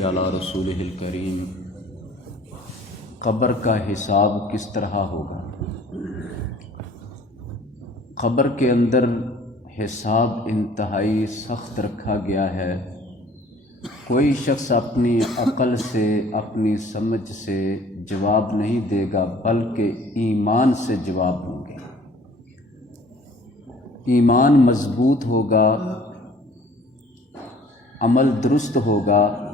علی رسولہ الکریم۔ قبر کا حساب کس طرح ہوگا؟ قبر کے اندر حساب انتہائی سخت رکھا گیا ہے۔ کوئی شخص اپنی عقل سے، اپنی سمجھ سے جواب نہیں دے گا، بلکہ ایمان سے جواب ہوں گے۔ ایمان مضبوط ہوگا، عمل درست ہوگا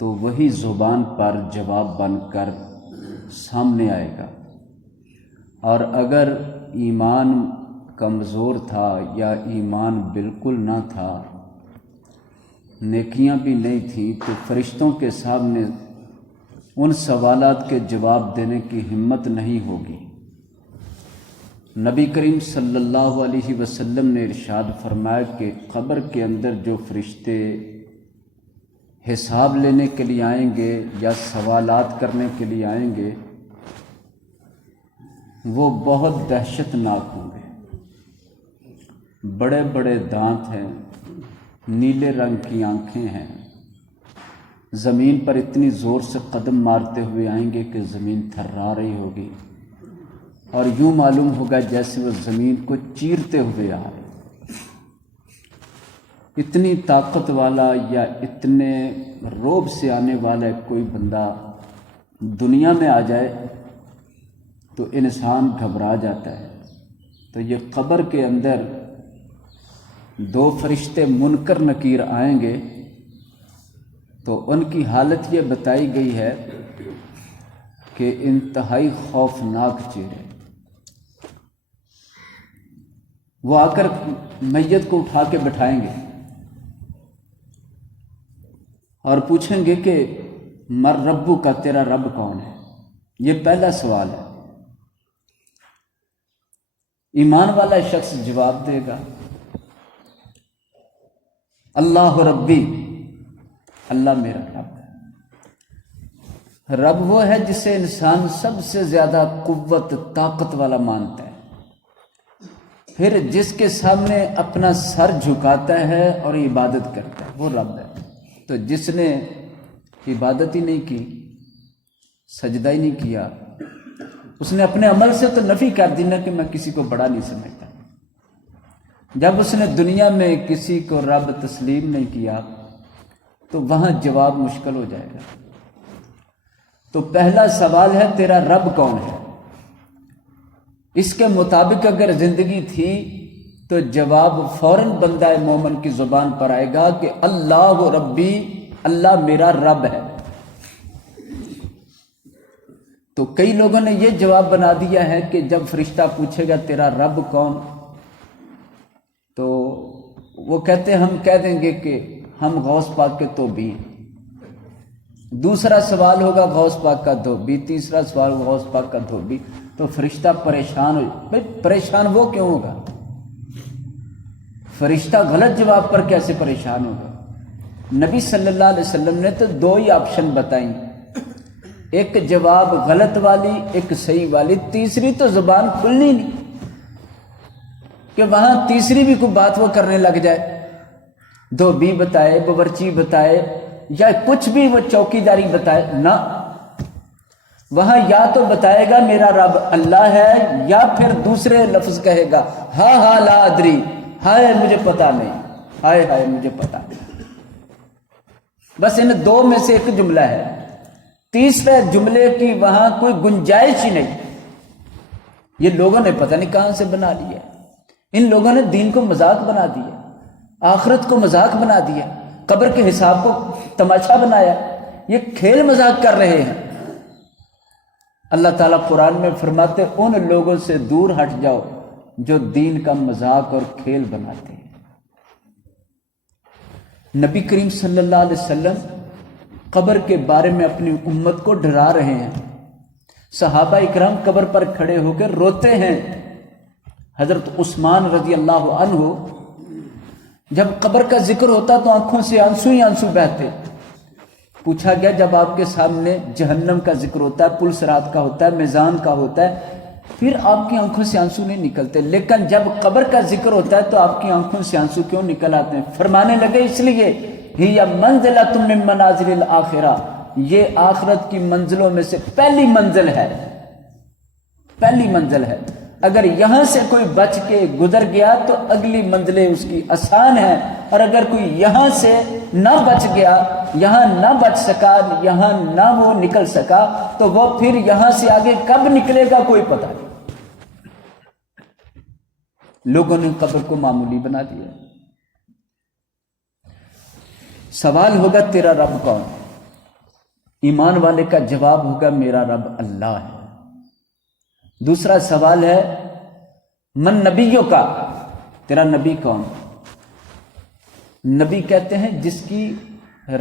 تو وہی زبان پر جواب بن کر سامنے آئے گا، اور اگر ایمان کمزور تھا یا ایمان بالکل نہ تھا، نیکیاں بھی نہیں تھیں، تو فرشتوں کے سامنے ان سوالات کے جواب دینے کی ہمت نہیں ہوگی۔ نبی کریم صلی اللہ علیہ وسلم نے ارشاد فرمایا کہ قبر کے اندر جو فرشتے حساب لینے کے لیے آئیں گے یا سوالات کرنے کے لیے آئیں گے، وہ بہت دہشت ناک ہوں گے۔ بڑے بڑے دانت ہیں، نیلے رنگ کی آنکھیں ہیں، زمین پر اتنی زور سے قدم مارتے ہوئے آئیں گے کہ زمین تھرا رہی ہوگی، اور یوں معلوم ہوگا جیسے وہ زمین کو چیرتے ہوئے آ رہے۔ اتنی طاقت والا یا اتنے رعب سے آنے والا کوئی بندہ دنیا میں آ جائے تو انسان گھبرا جاتا ہے۔ تو یہ قبر کے اندر دو فرشتے منکر نکیر آئیں گے تو ان کی حالت یہ بتائی گئی ہے کہ انتہائی خوفناک چہرے۔ وہ آ کر میت کو اٹھا کے بٹھائیں گے اور پوچھیں گے کہ مر ربو کا، تیرا رب کون ہے؟ یہ پہلا سوال ہے۔ ایمان والا شخص جواب دے گا اللہ ربی، اللہ میرا رب ہے۔ رب وہ ہے جسے انسان سب سے زیادہ قوت، طاقت والا مانتا ہے، پھر جس کے سامنے اپنا سر جھکاتا ہے اور عبادت کرتا ہے، وہ رب ہے۔ تو جس نے عبادت ہی نہیں کی، سجدہ ہی نہیں کیا، اس نے اپنے عمل سے تو نفی کر دی نا کہ میں کسی کو بڑا نہیں سمجھتا۔ جب اس نے دنیا میں کسی کو رب تسلیم نہیں کیا تو وہاں جواب مشکل ہو جائے گا۔ تو پہلا سوال ہے تیرا رب کون ہے؟ اس کے مطابق اگر زندگی تھی تو جواب فوراً بندہ مومن کی زبان پر آئے گا کہ اللہ ربی، اللہ میرا رب ہے۔ تو کئی لوگوں نے یہ جواب بنا دیا ہے کہ جب فرشتہ پوچھے گا تیرا رب کون، تو وہ کہتے ہیں ہم کہہ دیں گے کہ ہم غوث پاک کے توبی ہیں۔ دوسرا سوال ہوگا غوث پاک کا دھوبی، تیسرا سوال غوث پاک کا دھوبی۔ تو فرشتہ پریشان ہو بھائی، پریشان وہ کیوں ہوگا؟ فرشتہ غلط جواب پر کیسے پریشان ہوگا؟ نبی صلی اللہ علیہ وسلم نے تو دو ہی آپشن بتائیں، ایک جواب غلط والی، ایک صحیح والی، تیسری تو زبان کھلنی نہیں کہ وہاں تیسری بھی کوئی بات وہ کرنے لگ جائے، دھوبی بتائے، باورچی بتائے، یا کچھ بھی وہ چوکیداری بتائے، نہ، وہاں یا تو بتائے گا میرا رب اللہ ہے، یا پھر دوسرے لفظ کہے گا ہاں ہاں لا ادری، ہائے مجھے پتا نہیں، ہائے ہائے مجھے پتا نہیں۔ بس ان دو میں سے ایک جملہ ہے، تیسرے جملے کی وہاں کوئی گنجائش ہی نہیں۔ یہ لوگوں نے پتہ نہیں کہاں سے بنا لیا، ان لوگوں نے دین کو مذاق بنا دیا، آخرت کو مذاق بنا دیا، قبر کے حساب کو تماشا بنایا، یہ کھیل مذاق کر رہے ہیں۔ اللہ تعالیٰ قرآن میں فرماتے ان لوگوں سے دور ہٹ جاؤ جو دین کا مذاق اور کھیل بناتے ہیں۔ نبی کریم صلی اللہ علیہ وسلم قبر کے بارے میں اپنی امت کو ڈرا رہے ہیں۔ صحابہ اکرام قبر پر کھڑے ہو کر روتے ہیں۔ حضرت عثمان رضی اللہ عنہ جب قبر کا ذکر ہوتا تو آنکھوں سے آنسو ہی آنسو بہتے۔ پوچھا گیا جب آپ کے سامنے جہنم کا ذکر ہوتا ہے، پل صراط کا ہوتا ہے، میزان کا ہوتا ہے، پھر آپ کی آنکھوں سے آنسو نہیں نکلتے، لیکن جب قبر کا ذکر ہوتا ہے تو آپ کی آنکھوں سے آنسو کیوں نکل آتے ہیں؟ فرمانے لگے اس لیے ہی منزلۃ من منازل الآخرہ، یہ آخرت کی منزلوں میں سے پہلی منزل ہے، پہلی منزل ہے۔ اگر یہاں سے کوئی بچ کے گزر گیا تو اگلی منزلیں اس کی آسان ہیں، اور اگر کوئی یہاں سے نہ بچ گیا، یہاں نہ بچ سکا، یہاں نہ وہ نکل سکا، تو وہ پھر یہاں سے آگے کب نکلے گا کوئی پتہ نہیں۔ لوگوں نے قبر کو معمولی بنا دیا۔ سوال ہوگا تیرا رب کون؟ ایمان والے کا جواب ہوگا میرا رب اللہ ہے۔ دوسرا سوال ہے من نبیوں کا، تیرا نبی کون؟ نبی کہتے ہیں جس کی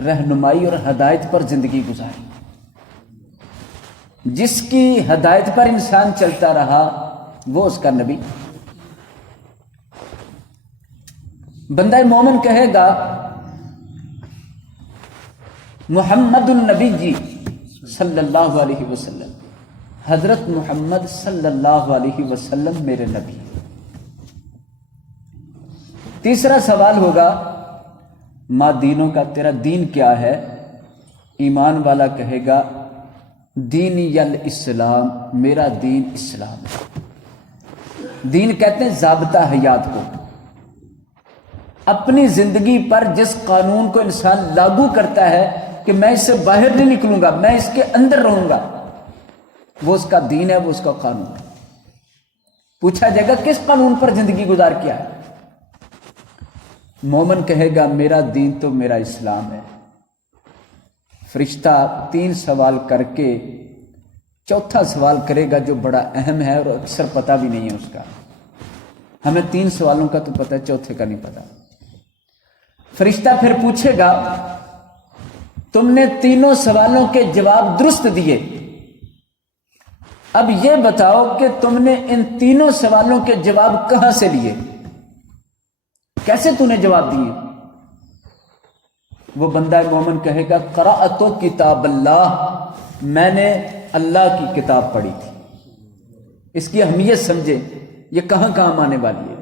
رہنمائی اور ہدایت پر زندگی گزاری، جس کی ہدایت پر انسان چلتا رہا وہ اس کا نبی۔ بندہ مومن کہے گا محمد النبی جی صلی اللہ علیہ وسلم، حضرت محمد صلی اللہ علیہ وسلم میرے نبی۔ تیسرا سوال ہوگا ما دینوں کا، تیرا دین کیا ہے؟ ایمان والا کہے گا دینی الاسلام، میرا دین اسلام ہے۔ دین کہتے ہیں ضابطہ حیات کو، اپنی زندگی پر جس قانون کو انسان لاگو کرتا ہے کہ میں اس سے باہر نہیں نکلوں گا، میں اس کے اندر رہوں گا، وہ اس کا دین ہے، وہ اس کا قانون ہے۔ پوچھا جائے گا کس قانون پر زندگی گزار کیا ہے؟ مومن کہے گا میرا دین تو میرا اسلام ہے۔ فرشتہ 3 سوال کر کے چوتھا سوال کرے گا جو بڑا اہم ہے اور اکثر پتہ بھی نہیں ہے اس کا۔ ہمیں 3 سوالوں کا تو پتہ ہے، چوتھے کا نہیں پتہ۔ فرشتہ پھر پوچھے گا تم نے تینوں سوالوں کے جواب درست دیے، اب یہ بتاؤ کہ تم نے ان تینوں سوالوں کے جواب کہاں سے لیے، کیسے تو نے جواب دیے؟ وہ بندہ مومن کہے گا قرأت کتاب اللہ، میں نے اللہ کی کتاب پڑھی تھی۔ اس کی اہمیت سمجھے، یہ کہاں کام آنے والی ہے،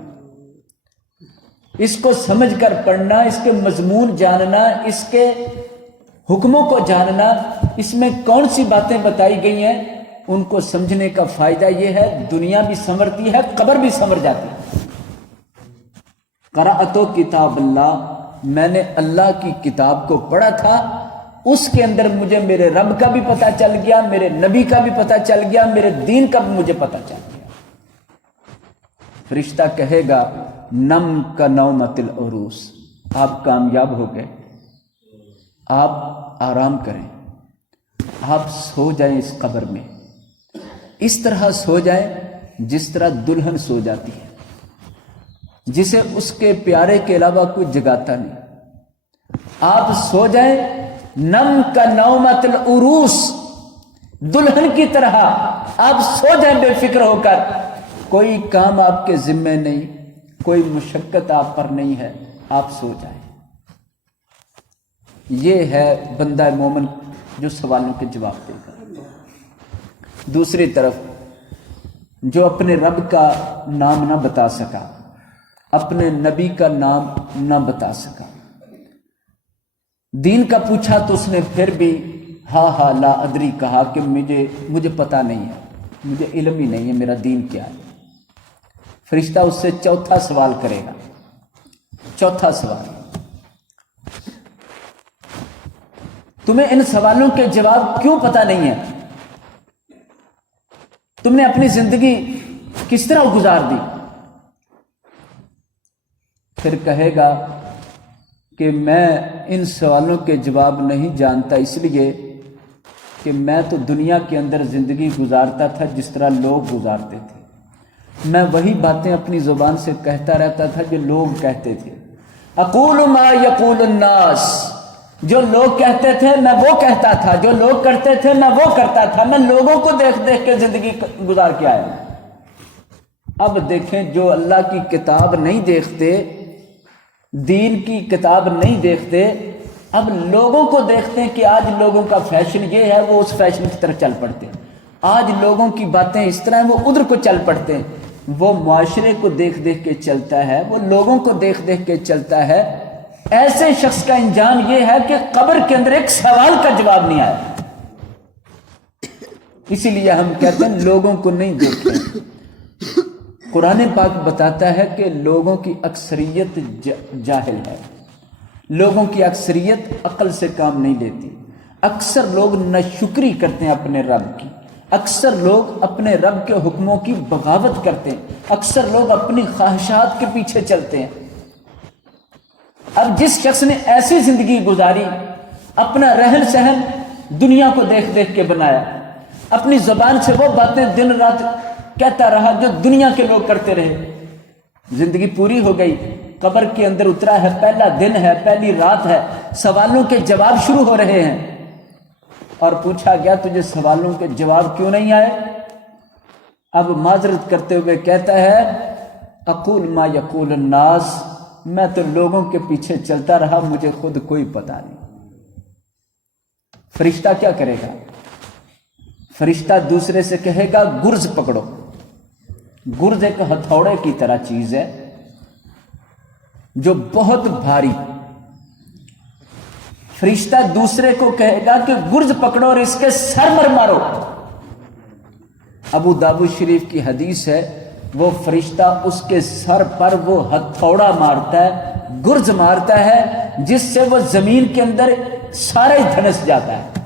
اس کو سمجھ کر پڑھنا، اس کے مضمون جاننا، اس کے حکموں کو جاننا، اس میں کون سی باتیں بتائی گئی ہیں، ان کو سمجھنے کا فائدہ یہ ہے دنیا بھی سنورتی ہے، قبر بھی سنور جاتی ہے۔ قرأت کتاب اللہ، میں نے اللہ کی کتاب کو پڑھا تھا، اس کے اندر مجھے میرے رب کا بھی پتہ چل گیا، میرے نبی کا بھی پتہ چل گیا، میرے دین کا بھی مجھے پتہ چل گیا۔ فرشتہ کہے گا نم کا نومۃ العروس، آپ کامیاب ہو گئے، آپ آرام کریں، آپ سو جائیں اس قبر میں، اس طرح سو جائیں جس طرح دلہن سو جاتی ہے، جسے اس کے پیارے کے علاوہ کوئی جگاتا نہیں۔ آپ سو جائیں نم کا نومۃ العروس، دلہن کی طرح آپ سو جائیں بے فکر ہو کر، کوئی کام آپ کے ذمے نہیں، کوئی مشقت آپ پر نہیں ہے، آپ سو جائیں۔ یہ ہے بندہ مومن جو سوالوں کے جواب دے گا۔ دوسری طرف جو اپنے رب کا نام نہ بتا سکا، اپنے نبی کا نام نہ بتا سکا، دین کا پوچھا تو اس نے پھر بھی ہاں لا ادری کہا کہ مجھے پتہ نہیں ہے، مجھے علم ہی نہیں ہے میرا دین کیا ہے۔ فرشتہ اس سے چوتھا سوال کرے گا۔ چوتھا سوال، تمہیں ان سوالوں کے جواب کیوں پتہ نہیں ہے؟ تم نے اپنی زندگی کس طرح گزار دی؟ پھر کہے گا کہ میں ان سوالوں کے جواب نہیں جانتا، اس لیے کہ میں تو دنیا کے اندر زندگی گزارتا تھا جس طرح لوگ گزارتے تھے، میں وہی باتیں اپنی زبان سے کہتا رہتا تھا جو لوگ کہتے تھے۔ اقول ما یقول الناس، جو لوگ کہتے تھے میں وہ کہتا تھا، جو لوگ کرتے تھے میں وہ کرتا تھا، میں لوگوں کو دیکھ دیکھ کے زندگی گزار کے آیا۔ اب دیکھیں جو اللہ کی کتاب نہیں دیکھتے، دین کی کتاب نہیں دیکھتے، اب لوگوں کو دیکھتے ہیں کہ آج لوگوں کا فیشن یہ ہے، وہ اس فیشن کی طرف چل پڑتے ہیں، آج لوگوں کی باتیں اس طرح ہیں، وہ ادھر کو چل پڑتے ہیں۔ وہ معاشرے کو دیکھ دیکھ کے چلتا ہے، وہ لوگوں کو دیکھ دیکھ کے چلتا ہے، ایسے شخص کا انجام یہ ہے کہ قبر کے اندر ایک سوال کا جواب نہیں آیا. اسی لیے ہم کہتے ہیں لوگوں کو نہیں دیکھیں. قرآن پاک بتاتا ہے کہ لوگوں کی اکثریت جاہل ہے، لوگوں کی اکثریت عقل سے کام نہیں لیتی. اکثر لوگ ناشکری کرتے ہیں اپنے رب کی، اکثر لوگ اپنے رب کے حکموں کی بغاوت کرتے ہیں، اکثر لوگ اپنی خواہشات کے پیچھے چلتے ہیں. اب جس شخص نے ایسی زندگی گزاری، اپنا رہن سہن دنیا کو دیکھ دیکھ کے بنایا، اپنی زبان سے وہ باتیں دن رات کہتا رہا جو دنیا کے لوگ کرتے رہے، زندگی پوری ہو گئی، قبر کے اندر اترا ہے، پہلا دن ہے، پہلی رات ہے، سوالوں کے جواب شروع ہو رہے ہیں. اور پوچھا گیا تجھے سوالوں کے جواب کیوں نہیں آئے؟ اب معذرت کرتے ہوئے کہتا ہے اقول ما یقول الناس، میں تو لوگوں کے پیچھے چلتا رہا، مجھے خود کوئی پتہ نہیں. فرشتہ کیا کرے گا؟ فرشتہ دوسرے سے کہے گا گرز پکڑو. گرز ایک ہتھوڑے کی طرح چیز ہے جو بہت بھاری. فرشتہ دوسرے کو کہے گا کہ گرز پکڑو اور اس کے سر پر مارو. ابو داؤد شریف کی حدیث ہے، وہ فرشتہ اس کے سر پر وہ ہتھوڑا مارتا ہے، گرز مارتا ہے، جس سے وہ زمین کے اندر سارے دھنس جاتا ہے،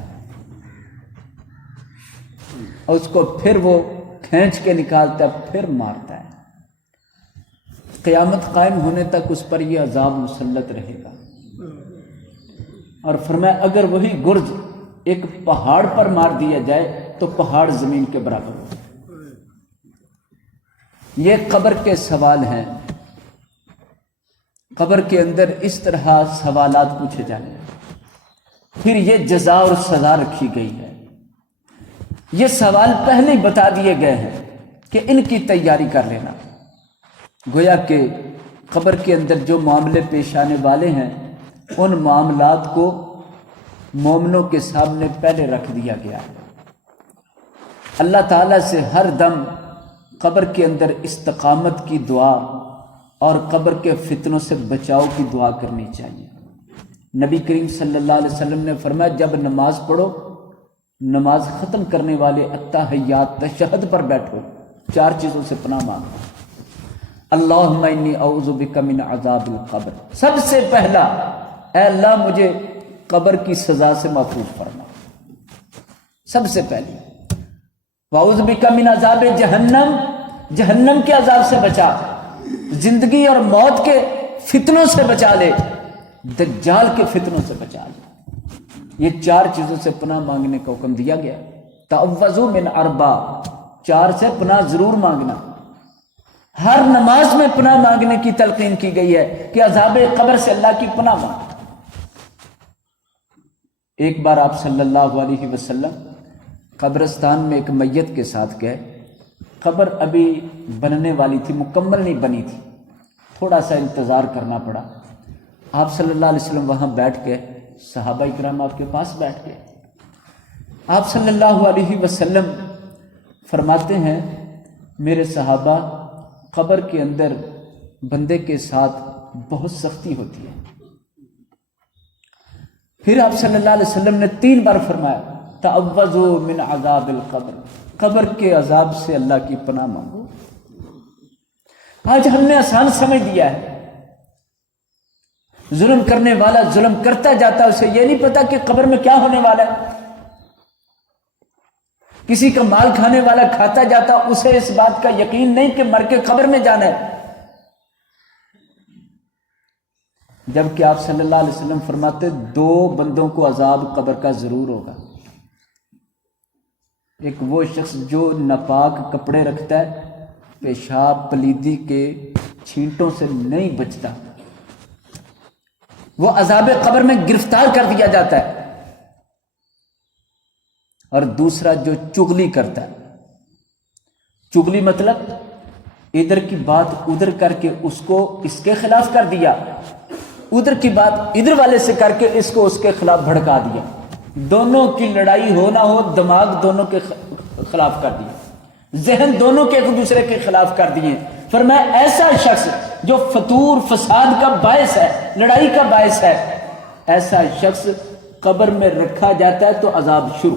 اور اس کو پھر وہ کھینچ کے نکالتا ہے، پھر مارتا ہے. قیامت قائم ہونے تک اس پر یہ عذاب مسلط رہے گا. اور فرمایا اگر وہی گرز ایک پہاڑ پر مار دیا جائے تو پہاڑ زمین کے برابر ہو. یہ قبر کے سوال ہیں. قبر کے اندر اس طرح سوالات پوچھے جانے ہیں. پھر یہ جزا اور سزا رکھی گئی ہے. یہ سوال پہلے ہی بتا دیے گئے ہیں کہ ان کی تیاری کر لینا. گویا کہ قبر کے اندر جو معاملے پیش آنے والے ہیں ان معاملات کو مومنوں کے سامنے پہلے رکھ دیا گیا ہے. اللہ تعالیٰ سے ہر دم قبر کے اندر استقامت کی دعا اور قبر کے فتنوں سے بچاؤ کی دعا کرنی چاہیے. نبی کریم صلی اللہ علیہ وسلم نے فرمایا جب نماز پڑھو، نماز ختم کرنے والے التحیات تشہد پر بیٹھو، 4 چیزوں سے پناہ مانگو. اللہم انی اعوذ بک من عذاب القبر، سب سے پہلا اے اللہ مجھے قبر کی سزا سے محفوظ فرما، سب سے پہلی. واعوذ بک من عذاب جہنم، جہنم کے عذاب سے بچا، زندگی اور موت کے فتنوں سے بچا لے، دجال کے فتنوں سے بچا لے. یہ 4 چیزوں سے پناہ مانگنے کا حکم دیا گیا. تعوذوا من 4، 4 سے پناہ ضرور مانگنا. ہر نماز میں پناہ مانگنے کی تلقین کی گئی ہے کہ عذاب قبر سے اللہ کی پناہ مانگ. ایک بار آپ صلی اللہ علیہ وسلم قبرستان میں ایک میت کے ساتھ گئے. قبر ابھی بننے والی تھی، مکمل نہیں بنی تھی، تھوڑا سا انتظار کرنا پڑا. آپ صلی اللہ علیہ وسلم وہاں بیٹھ کے، صحابہ اکرام آپ کے پاس بیٹھ گئے. آپ صلی اللہ علیہ وسلم فرماتے ہیں میرے صحابہ، قبر کے اندر بندے کے ساتھ بہت سختی ہوتی ہے. پھر آپ صلی اللہ علیہ وسلم نے 3 بار فرمایا تعوذوا من عذاب القبر، قبر کے عذاب سے اللہ کی پناہ مانگو. آج ہم نے آسان سمجھ دیا ہے، ظلم کرنے والا ظلم کرتا جاتا ہے، اسے یہ نہیں پتا کہ قبر میں کیا ہونے والا ہے. کسی کا مال کھانے والا کھاتا جاتا، اسے اس بات کا یقین نہیں کہ مر کے قبر میں جانا ہے. جبکہ آپ صلی اللہ علیہ وسلم فرماتے 2 بندوں کو عذاب قبر کا ضرور ہوگا. ایک وہ شخص جو ناپاک کپڑے رکھتا ہے، پیشاب پلیدی کے چھینٹوں سے نہیں بچتا، وہ عذاب قبر میں گرفتار کر دیا جاتا ہے. اور دوسرا جو چغلی کرتا ہے، چغلی مطلب ادھر کی بات ادھر کر کے اس کو اس کے خلاف کر دیا، ادھر کی بات ادھر والے سے کر کے اس کو اس کے خلاف بھڑکا دیا. دونوں کی لڑائی ہو نہ ہو، دماغ دونوں کے خلاف کر دیا، ذہن دونوں کے ایک دوسرے کے خلاف کر دیے. فرمایا ایسا شخص جو فتور فساد کا باعث ہے، لڑائی کا باعث ہے، ایسا شخص قبر میں رکھا جاتا ہے تو عذاب شروع۔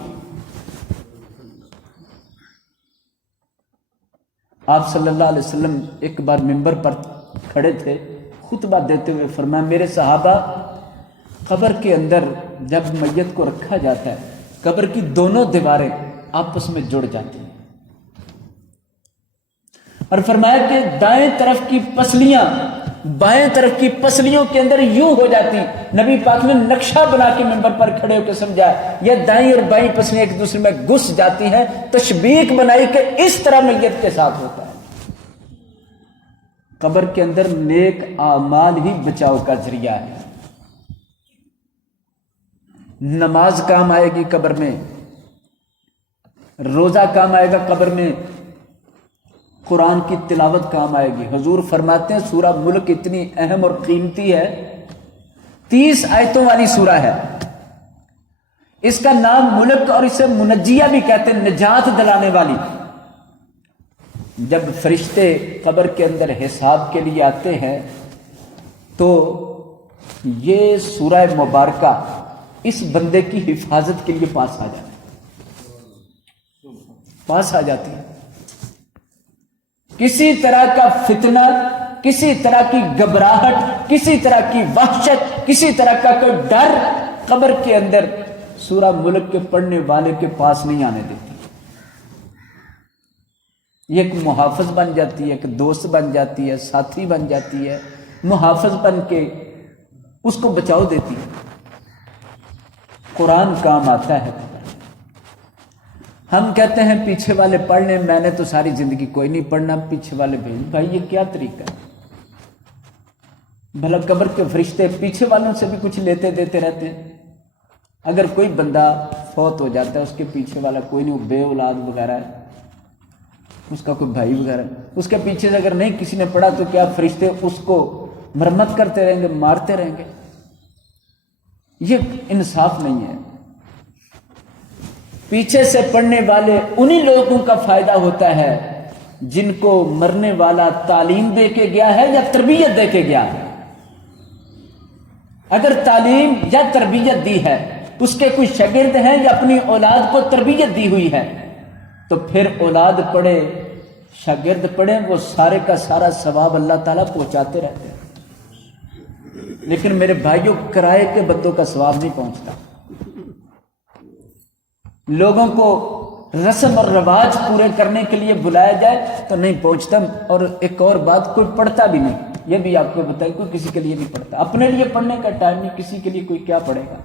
آپ صلی اللہ علیہ وسلم ایک بار منبر پر کھڑے تھے خطبہ دیتے ہوئے، فرمایا میرے صحابہ، قبر کے اندر جب میت کو رکھا جاتا ہے قبر کی دونوں دیواریں آپس میں جڑ جاتی ہیں، اور فرمایا کہ دائیں طرف کی پسلیاں بائیں طرف کی پسلیوں کے اندر یوں ہو جاتی۔ نبی پاک نے نقشہ بنا کے منبر پر کھڑے ہو کے سمجھا، یہ دائیں اور بائیں پسلیاں ایک دوسرے میں گھس جاتی ہیں، تشبیہ بنائی کہ اس طرح میت کے ساتھ ہوتا ہے۔ قبر کے اندر نیک اعمال ہی بچاؤ کا ذریعہ ہے۔ نماز کام آئے گی قبر میں، روزہ کام آئے گا قبر میں، قرآن کی تلاوت کام آئے گی۔ حضور فرماتے ہیں سورہ ملک اتنی اہم اور قیمتی ہے، 30 آیتوں والی سورہ ہے، اس کا نام ملک اور اسے منجیہ بھی کہتے ہیں، نجات دلانے والی۔ جب فرشتے قبر کے اندر حساب کے لیے آتے ہیں تو یہ سورہ مبارکہ اس بندے کی حفاظت کے لیے پاس آ جاتی ہے۔ کسی طرح کا فتنہ، کسی طرح کی گھبراہٹ، کسی طرح کی وحشت، کسی طرح کا کوئی ڈر قبر کے اندر سورہ ملک کے پڑھنے والے کے پاس نہیں آنے دیتی۔ یہ ایک محافظ بن جاتی ہے، ایک دوست بن جاتی ہے، ساتھی بن جاتی ہے، محافظ بن کے اس کو بچاؤ دیتی ہے۔ قرآن کام آتا ہے۔ ہم کہتے ہیں پیچھے والے پڑھ لیں، میں نے تو ساری زندگی کوئی نہیں پڑھنا، پیچھے والے بھائی یہ کیا طریقہ ہے؟ بھلا قبر کے فرشتے پیچھے والوں سے بھی کچھ لیتے دیتے رہتے ہیں۔ اگر کوئی بندہ فوت ہو جاتا ہے، اس کے پیچھے والا کوئی نہیں، وہ بے اولاد وغیرہ ہے، اس کا کوئی بھائی وغیرہ، اس کے پیچھے سے اگر نہیں کسی نے پڑھا تو کیا فرشتے اس کو مرمت کرتے رہیں گے، مارتے رہیں گے؟ یہ انصاف نہیں ہے۔ پیچھے سے پڑھنے والے انہی لوگوں کا فائدہ ہوتا ہے جن کو مرنے والا تعلیم دے کے گیا ہے یا تربیت دے کے گیا ہے۔ اگر تعلیم یا تربیت دی ہے، اس کے کوئی شاگرد ہیں یا اپنی اولاد کو تربیت دی ہوئی ہے، تو پھر اولاد پڑھے شاگرد پڑھے، وہ سارے کا سارا ثواب اللہ تعالیٰ پہنچاتے رہتے ہیں۔ لیکن میرے بھائیوں، کرائے کے بندوں کا ثواب نہیں پہنچتا۔ لوگوں کو رسم اور رواج پورے کرنے کے لیے بلایا جائے تو نہیں پہنچتا۔ اور ایک اور بات، کوئی پڑھتا بھی نہیں، یہ بھی آپ کو بتائیں، کوئی کسی کے لیے نہیں پڑھتا، اپنے لیے پڑھنے کا ٹائم نہیں، کسی کے لیے کوئی کیا پڑھے گا۔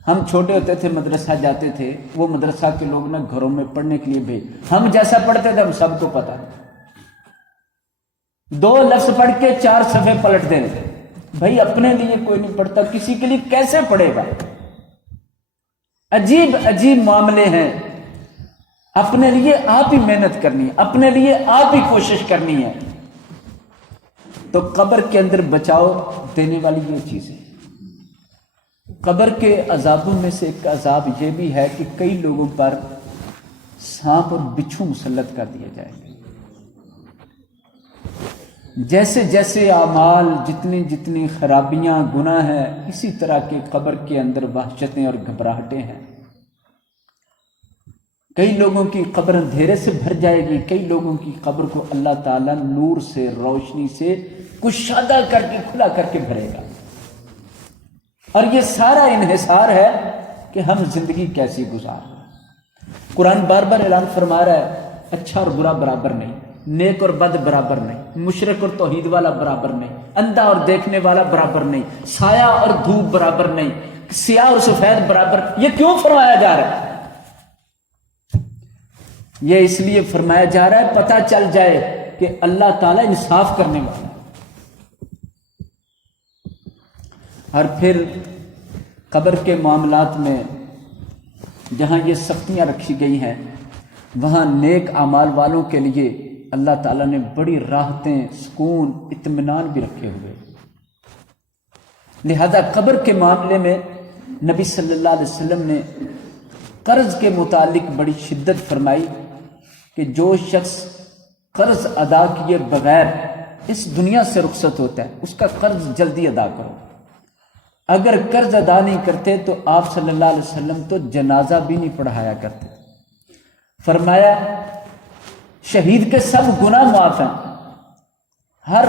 ہم چھوٹے ہوتے تھے، مدرسہ جاتے تھے، وہ مدرسہ کے لوگ نا گھروں میں پڑھنے کے لیے بھیج، ہم جیسا پڑھتے تھے ہم سب کو پتا، 2 لفظ پڑھ کے 4 صفحے پلٹ دیں۔ بھائی اپنے لیے کوئی نہیں پڑھتا، کسی کے لیے کیسے پڑھے گا؟ عجیب عجیب معاملے ہیں۔ اپنے لیے آپ ہی محنت کرنی ہے، اپنے لیے آپ ہی کوشش کرنی ہے۔ تو قبر کے اندر بچاؤ دینے والی یہ چیز ہے۔ قبر کے عذابوں میں سے ایک عذاب یہ بھی ہے کہ کئی لوگوں پر سانپ اور بچھو مسلط کر دیا جائے گا۔ جیسے جیسے اعمال، جتنی جتنی خرابیاں، گناہ ہیں، اسی طرح کے قبر کے اندر وحشتیں اور گھبراہٹیں ہیں۔ کئی لوگوں کی قبر اندھیرے سے بھر جائے گی، کئی لوگوں کی قبر کو اللہ تعالیٰ نور سے، روشنی سے کشادہ کر کے، کھلا کر کے بھرے گا۔ اور یہ سارا انحصار ہے کہ ہم زندگی کیسی گزار رہے ہیں۔ قرآن بار بار اعلان فرما رہا ہے، اچھا اور برا برابر نہیں، نیک اور بد برابر نہیں، مشرک اور توحید والا برابر نہیں، اندھا اور دیکھنے والا برابر نہیں، سایہ اور دھوپ برابر نہیں، سیاہ اور سفید برابر۔ یہ کیوں فرمایا جا رہا ہے؟ یہ اس لیے فرمایا جا رہا ہے پتہ چل جائے کہ اللہ تعالیٰ انصاف کرنے والا ہے۔ اور پھر قبر کے معاملات میں جہاں یہ سختیاں رکھی گئی ہیں، وہاں نیک اعمال والوں کے لیے اللہ تعالیٰ نے بڑی راحتیں، سکون، اطمینان بھی رکھے ہوئے۔ لہذا قبر کے معاملے میں نبی صلی اللہ علیہ وسلم نے قرض کے متعلق بڑی شدت فرمائی کہ جو شخص قرض ادا کیے بغیر اس دنیا سے رخصت ہوتا ہے، اس کا قرض جلدی ادا کرو۔ اگر قرض ادا نہیں کرتے تو آپ صلی اللہ علیہ وسلم تو جنازہ بھی نہیں پڑھایا کرتے۔ فرمایا شہید کے سب گناہ معاف ہیں، ہر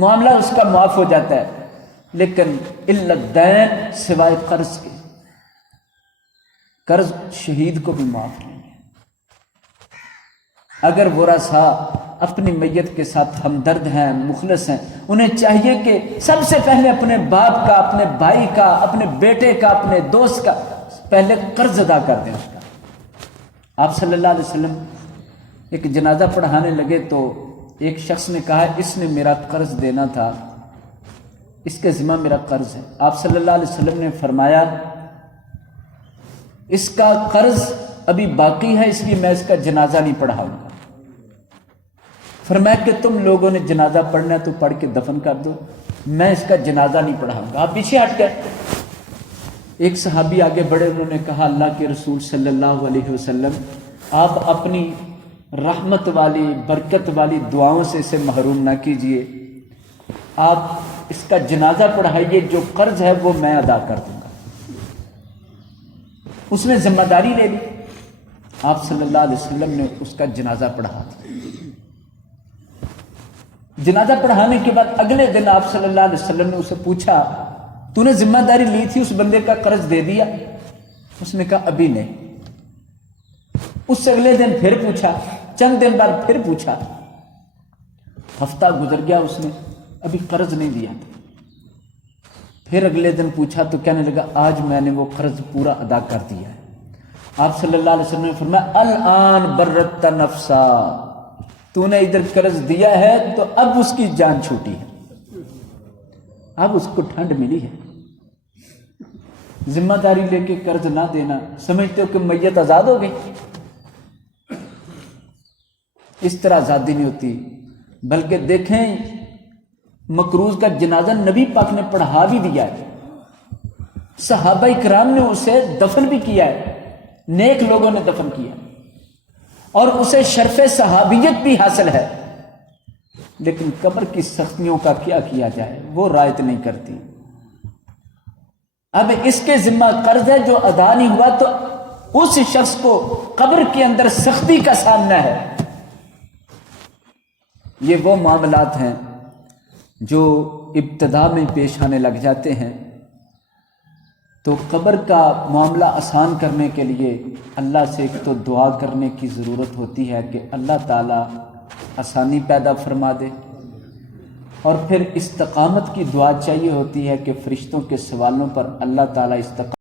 معاملہ اس کا معاف ہو جاتا ہے، لیکن الا الدین، سوائے قرض کے۔ قرض شہید کو بھی معاف نہیں ہے۔ اگر ورثاء اپنی میت کے ساتھ ہمدرد ہیں، مخلص ہیں، انہیں چاہیے کہ سب سے پہلے اپنے باپ کا، اپنے بھائی کا، اپنے بیٹے کا، اپنے دوست کا پہلے قرض ادا کر دیں اس کا۔ آپ صلی اللہ علیہ وسلم ایک جنازہ پڑھانے لگے تو ایک شخص نے کہا اس نے میرا قرض دینا تھا، اس کے ذمہ میرا قرض ہے۔ آپ صلی اللہ علیہ وسلم نے فرمایا اس کا قرض ابھی باقی ہے، اس لیے میں اس کا جنازہ نہیں پڑھاؤں گا۔ فرمایا کہ تم لوگوں نے جنازہ پڑھنا ہے تو پڑھ کے دفن کر دو، میں اس کا جنازہ نہیں پڑھاؤں گا۔ آپ پیچھے ہٹ گئے۔ ایک صحابی آگے بڑھے، انہوں نے کہا اللہ کے رسول صلی اللہ علیہ وسلم آپ اپنی رحمت والی، برکت والی دعاؤں سے اسے محروم نہ کیجیے، آپ اس کا جنازہ پڑھائیے، جو قرض ہے وہ میں ادا کر دوں گا۔ اس نے ذمہ داری لے لی، آپ صلی اللہ علیہ وسلم نے اس کا جنازہ پڑھا دیا۔ جنازہ پڑھانے کے بعد اگلے دن آپ صلی اللہ علیہ وسلم نے اسے پوچھا تو نے ذمہ داری لی تھی اس بندے کا قرض دے دیا؟ اس نے کہا ابھی نہیں۔ اس سے اگلے دن پھر پوچھا، چند دن بعد پھر پوچھا، ہفتہ گزر گیا، اس نے ابھی قرض نہیں دیا تھا۔ پھر اگلے دن پوچھا تو کہنے لگا آج میں نے وہ قرض پورا ادا کر دیا ہے۔ آپ صلی اللہ علیہ وسلم نے فرمایا الآن برت نفسا، تو نے ادھر قرض دیا ہے تو اب اس کی جان چھوٹی ہے، اب اس کو ٹھنڈ ملی ہے۔ ذمہ داری لے کے قرض نہ دینا، سمجھتے ہو کہ میت آزاد ہو گئی؟ اس طرح آزادی نہیں ہوتی، بلکہ دیکھیں مقروض کا جنازہ نبی پاک نے پڑھا بھی دیا ہے، صحابہ کرام نے اسے دفن بھی کیا ہے، نیک لوگوں نے دفن کیا اور اسے شرف صحابیت بھی حاصل ہے، لیکن قبر کی سختیوں کا کیا کیا جائے، وہ رعایت نہیں کرتی۔ اب اس کے ذمہ قرض ہے جو ادا نہیں ہوا تو اس شخص کو قبر کے اندر سختی کا سامنا ہے۔ یہ وہ معاملات ہیں جو ابتدا میں پیش آنے لگ جاتے ہیں، تو قبر کا معاملہ آسان کرنے کے لیے اللہ سے ایک تو دعا کرنے کی ضرورت ہوتی ہے کہ اللہ تعالیٰ آسانی پیدا فرما دے، اور پھر استقامت کی دعا چاہیے ہوتی ہے کہ فرشتوں کے سوالوں پر اللہ تعالیٰ استقامت